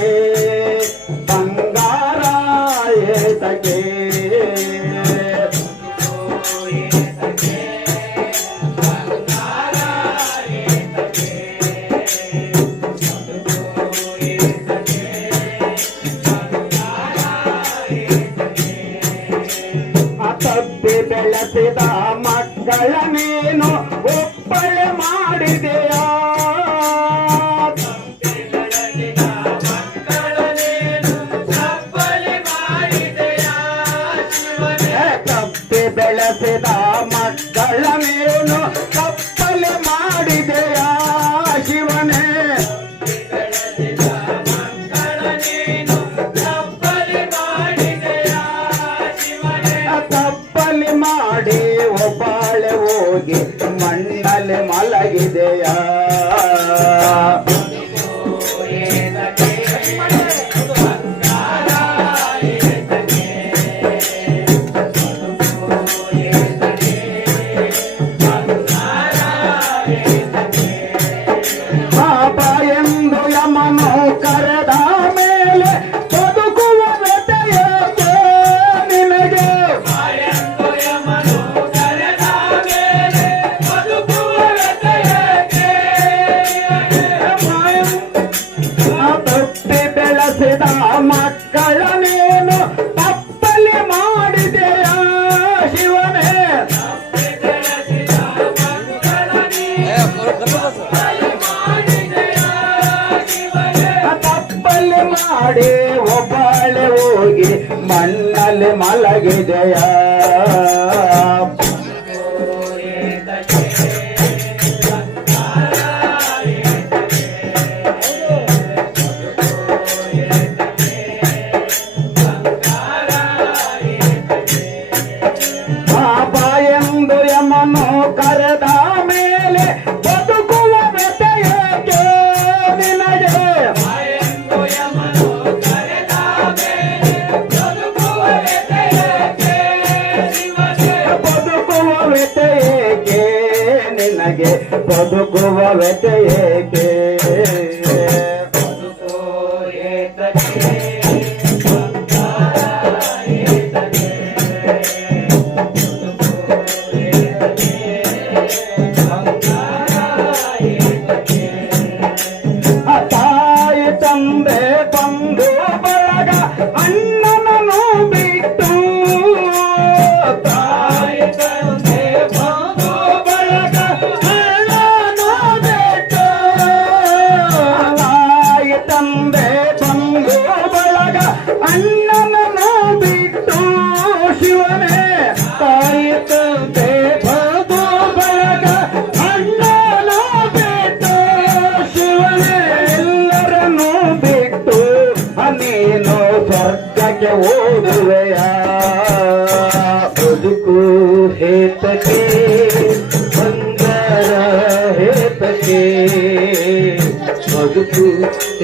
Hey. ನಿನಗೆ ಬದುಕುವ ವ್ಯಥೆಯೇಕೆ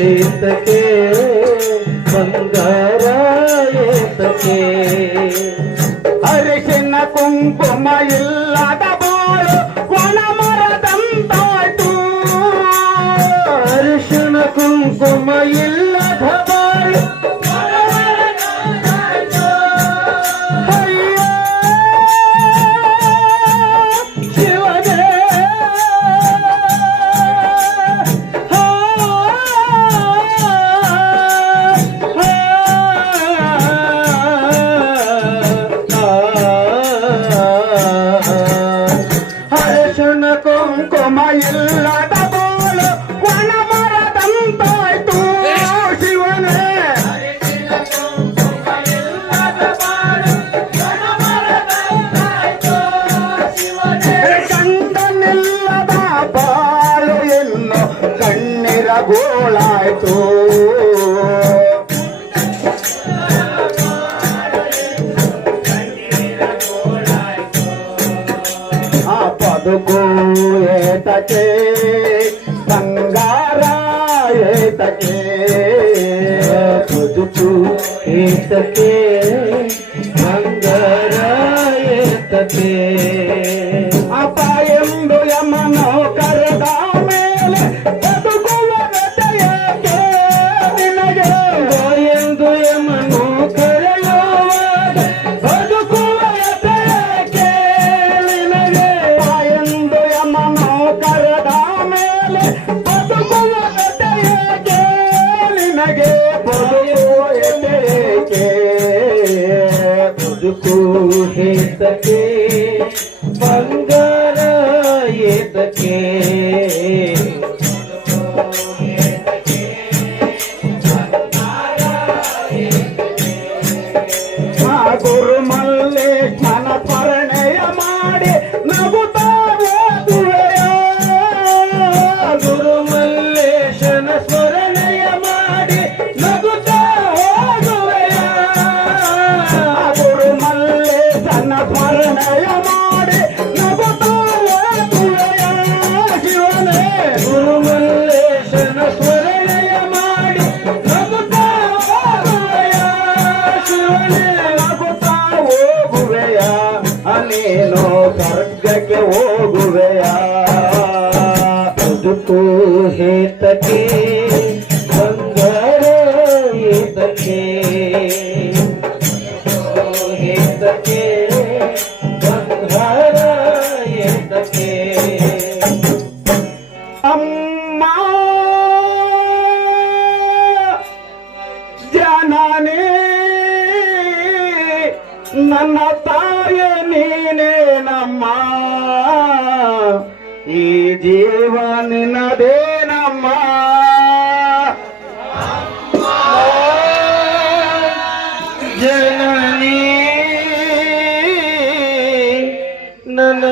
ಏತಕ್ಕೆ ಬಂಗಾರ ఆ పదుకు ఏటకే సంగారాయటకే పొదుపు ఏటకే సంగారాయటకే అపాయం మనో కరదా మేలే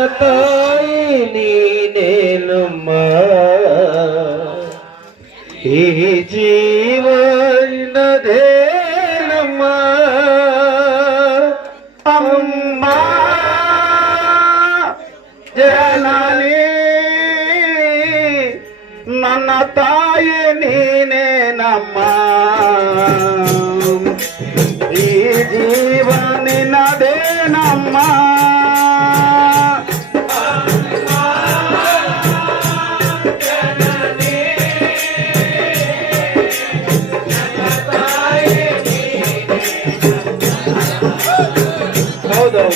Oh.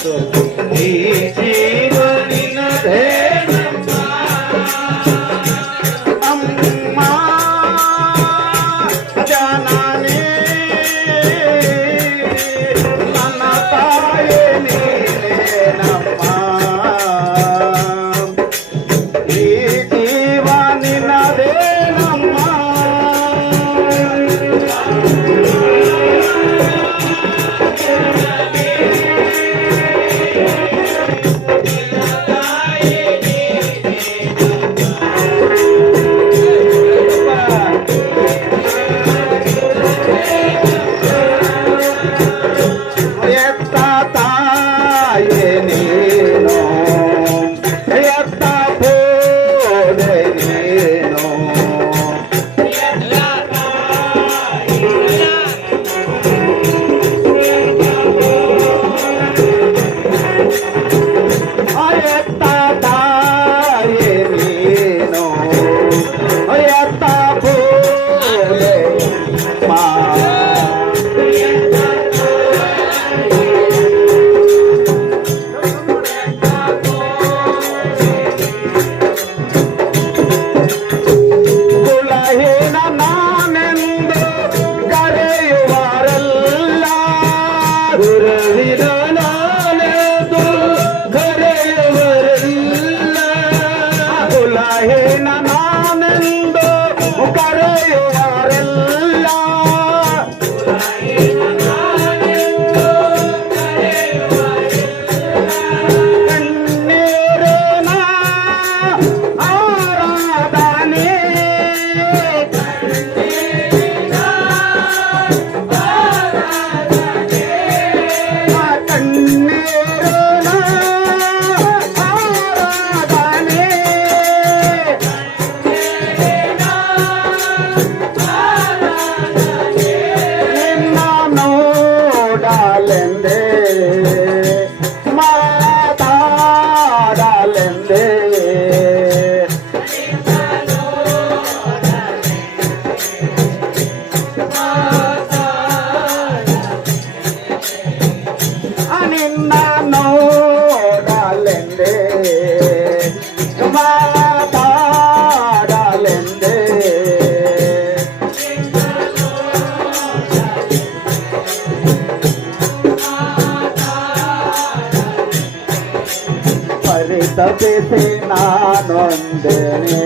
so na na পেতে না নন্দনে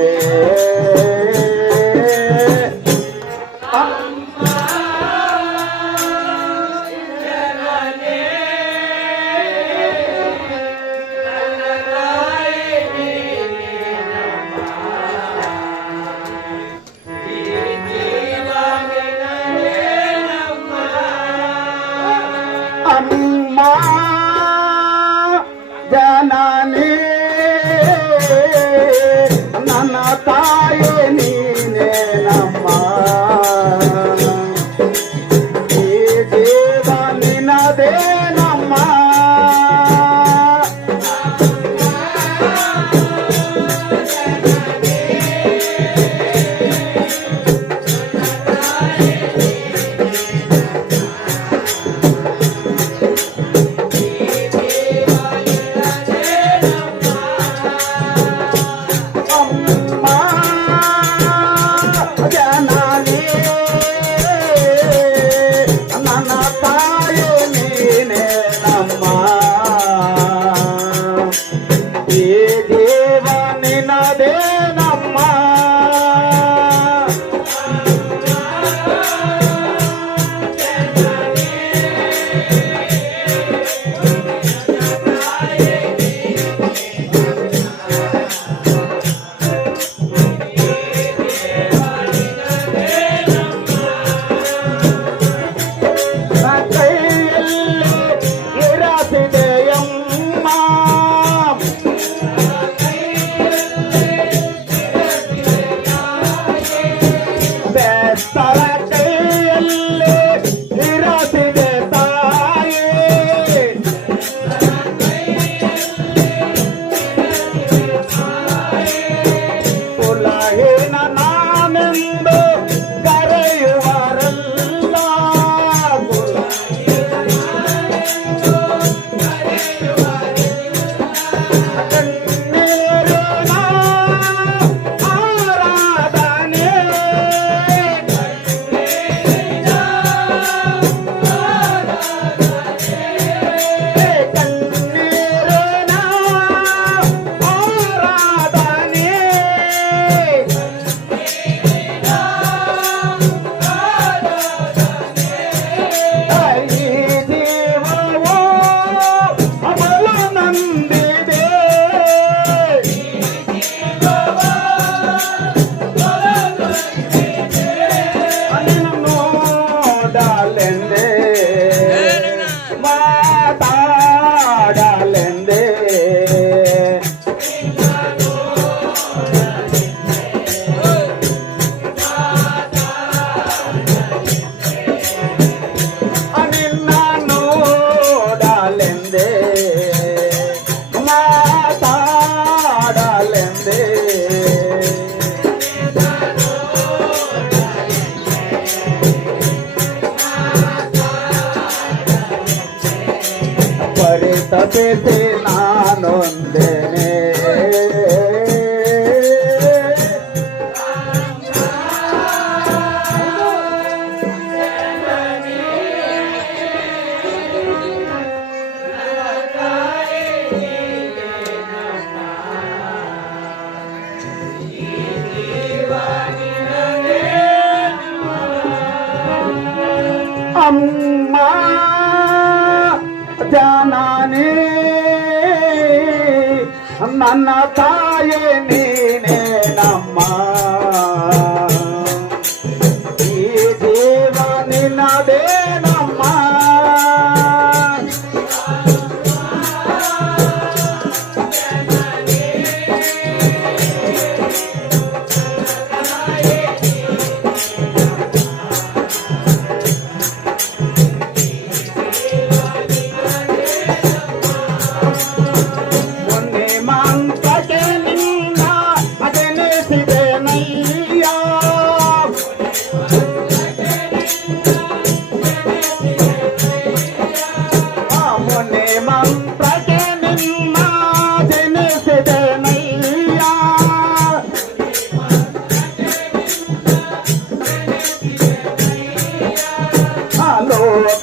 না পায়ে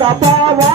Papa.